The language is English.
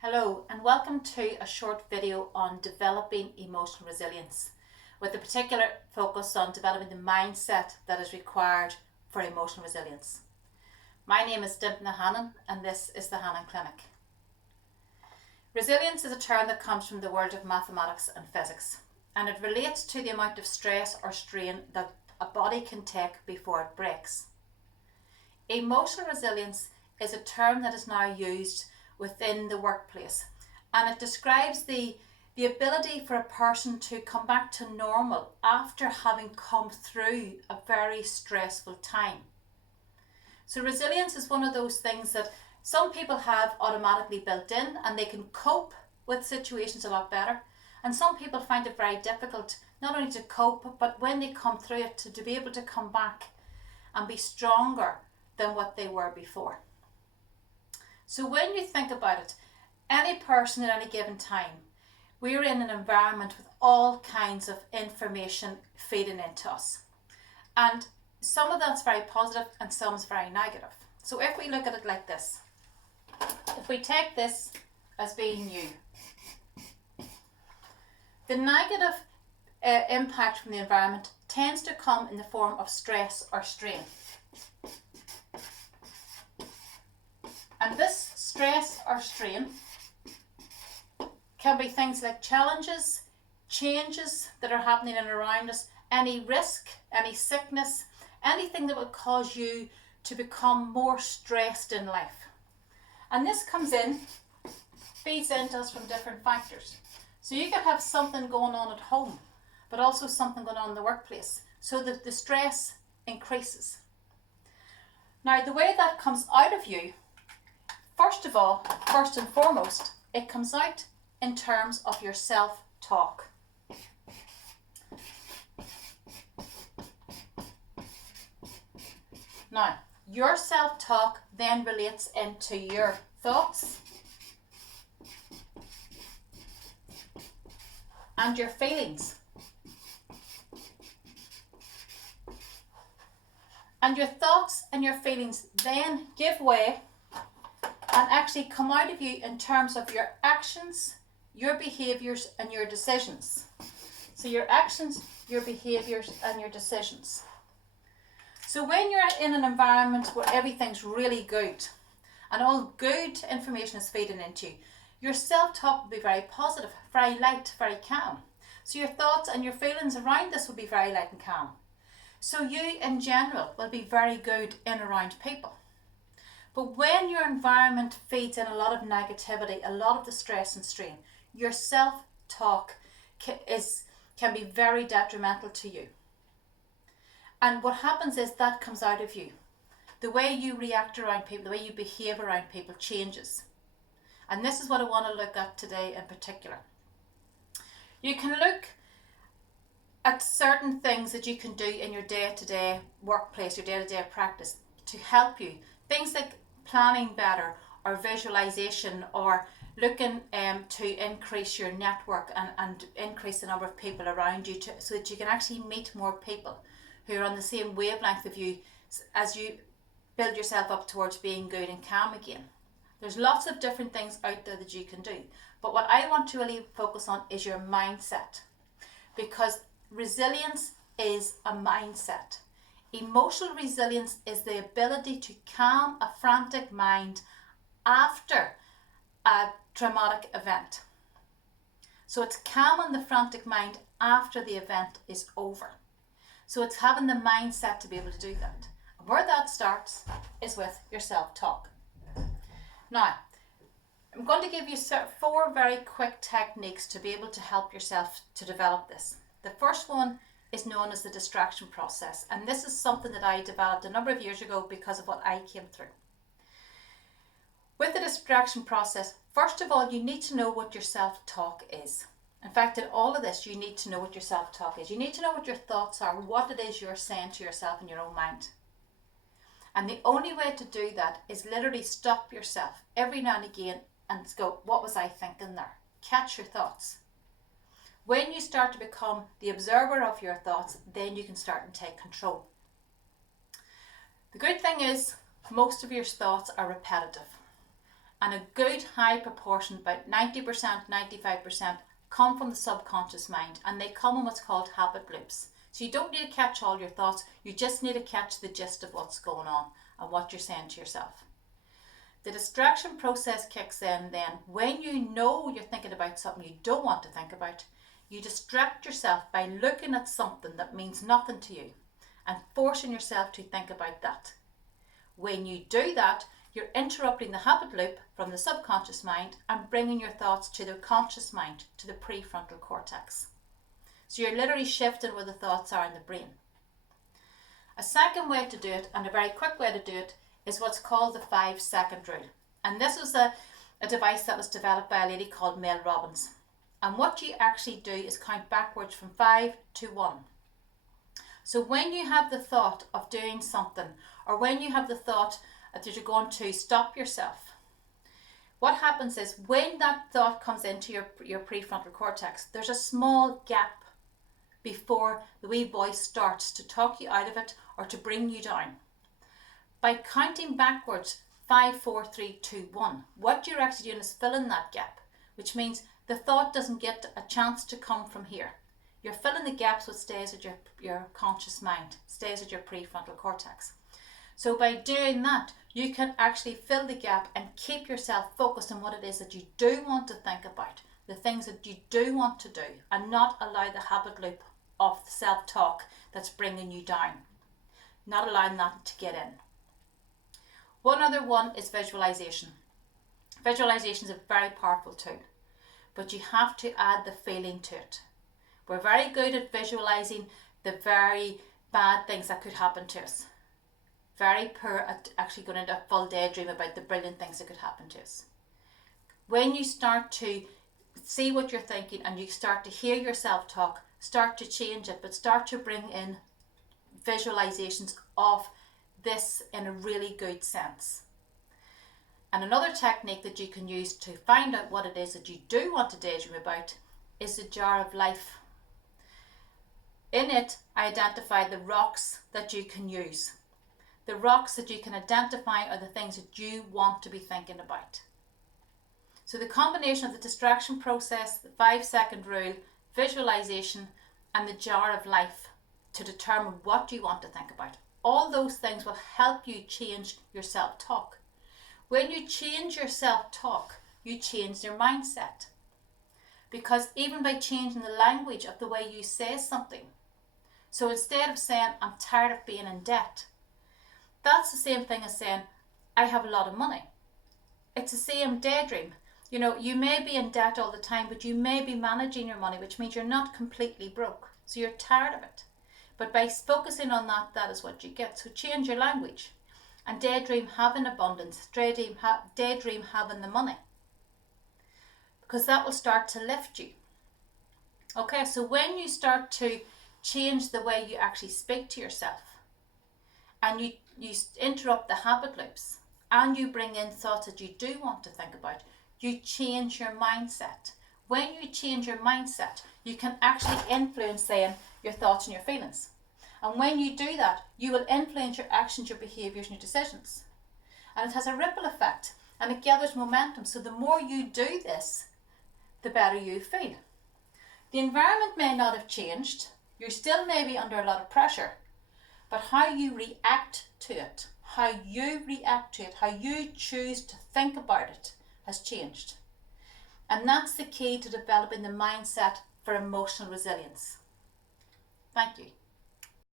Hello and welcome to a short video on developing emotional resilience with a particular focus on developing the mindset that is required for emotional resilience. My name is Dimpna Hannon and this is the Hannon Clinic. Resilience is a term that comes from the world of mathematics and physics, and it relates to the amount of stress or strain that a body can take before it breaks. Emotional resilience is a term that is now used within the workplace, and it describes the ability for a person to come back to normal after having come through a very stressful time. So resilience is one of those things that some people have automatically built in and they can cope with situations a lot better, and some people find it very difficult not only to cope but when they come through it to be able to come back and be stronger than what they were before. So when you think about it, any person at any given time, we're in an environment with all kinds of information feeding into us. And some of that's very positive and some is very negative. So if we look at it like this, if we take this as being you, the negative impact from the environment tends to come in the form of stress or strain. And this stress or strain can be things like challenges, changes that are happening in and around us, any risk, any sickness, anything that will cause you to become more stressed in life. And this feeds into us from different factors. So you could have something going on at home, but also something going on in the workplace, so that the stress increases. Now, the way that comes out of you, first and foremost, it comes out in terms of your self-talk. Now, your self-talk then relates into your thoughts and your feelings. And your thoughts and your feelings then give way and actually come out of you in terms of your actions, your behaviours and your decisions. So your actions, your behaviours and your decisions. So when you're in an environment where everything's really good and all good information is feeding into you, your self-talk will be very positive, very light, very calm. So your thoughts and your feelings around this will be very light and calm. So you in general will be very good in around people. But when your environment feeds in a lot of negativity, a lot of the stress and strain, your self-talk can be very detrimental to you. And what happens is that comes out of you. The way you react around people, the way you behave around people changes. And this is what I want to look at today in particular. You can look at certain things that you can do in your day-to-day workplace, your day-to-day practice to help you. Things like planning better or visualization or looking to increase your network and increase the number of people around you so that you can actually meet more people who are on the same wavelength of you as you build yourself up towards being good and calm again. There's lots of different things out there that you can do, but what I want to really focus on is your mindset, because resilience is a mindset. Emotional resilience is the ability to calm a frantic mind after a traumatic event. So it's calming the frantic mind after the event is over. So it's having the mindset to be able to do that. And where that starts is with your self-talk. Now, I'm going to give you 4 very quick techniques to be able to help yourself to develop this. The first one is known as the distraction process, and this is something that I developed a number of years ago because of what I came through. With the distraction process, first of all, you need to know what your self-talk is. In fact, in all of this, you need to know what your self-talk is. You need to know what your thoughts are, what it is you're saying to yourself in your own mind. And the only way to do that is literally stop yourself every now and again and go, what was I thinking there? Catch your thoughts. When you start to become the observer of your thoughts, then you can start and take control. The good thing is most of your thoughts are repetitive. And a good high proportion, about 90%, 95%, come from the subconscious mind, and they come in what's called habit loops. So you don't need to catch all your thoughts, you just need to catch the gist of what's going on and what you're saying to yourself. The distraction process kicks in then when you know you're thinking about something you don't want to think about. You distract yourself by looking at something that means nothing to you and forcing yourself to think about that. When you do that, you're interrupting the habit loop from the subconscious mind and bringing your thoughts to the conscious mind, to the prefrontal cortex. So you're literally shifting where the thoughts are in the brain. A second way to do it, and a very quick way to do it, is what's called the 5-second rule. And this was a device that was developed by a lady called Mel Robbins. And what you actually do is count backwards from 5 to 1. So when you have the thought of doing something, or when you have the thought that you're going to stop yourself, what happens is when that thought comes into your prefrontal cortex, there's a small gap before the wee voice starts to talk you out of it or to bring you down. By counting backwards 5, 4, 3, 2, 1, what you're actually doing is filling that gap, which means the thought doesn't get a chance to come from here. You're filling the gaps what stays at your conscious mind, stays at your prefrontal cortex. So by doing that, you can actually fill the gap and keep yourself focused on what it is that you do want to think about, the things that you do want to do, and not allow the habit loop of self-talk that's bringing you down. Not allowing that to get in. One other one is visualization. Visualization is a very powerful tool, but you have to add the feeling to it. We're very good at visualizing the very bad things that could happen to us. Very poor at actually going into a full daydream about the brilliant things that could happen to us. When you start to see what you're thinking and you start to hear yourself talk, start to change it, but start to bring in visualizations of this in a really good sense. And another technique that you can use to find out what it is that you do want to daydream about is the jar of life. In it, I identify the rocks that you can use. The rocks that you can identify are the things that you want to be thinking about. So the combination of the distraction process, the 5-second rule, visualization, and the jar of life to determine what you want to think about. All those things will help you change your self-talk. When you change your self-talk, you change your mindset. Because even by changing the language of the way you say something, so instead of saying, I'm tired of being in debt, that's the same thing as saying, I have a lot of money. It's the same daydream. You know, you may be in debt all the time, but you may be managing your money, which means you're not completely broke. So you're tired of it. But by focusing on that, that is what you get. So change your language. And daydream having abundance. Daydream having the money. Because that will start to lift you. Okay, so when you start to change the way you actually speak to yourself, and you interrupt the habit loops, and you bring in thoughts that you do want to think about, you change your mindset. When you change your mindset, you can actually influence then your thoughts and your feelings. And when you do that, you will influence your actions, your behaviours and your decisions. And it has a ripple effect and it gathers momentum. So the more you do this, the better you feel. The environment may not have changed. You still may be under a lot of pressure. But how you react to it, how you choose to think about it has changed. And that's the key to developing the mindset for emotional resilience. Thank you.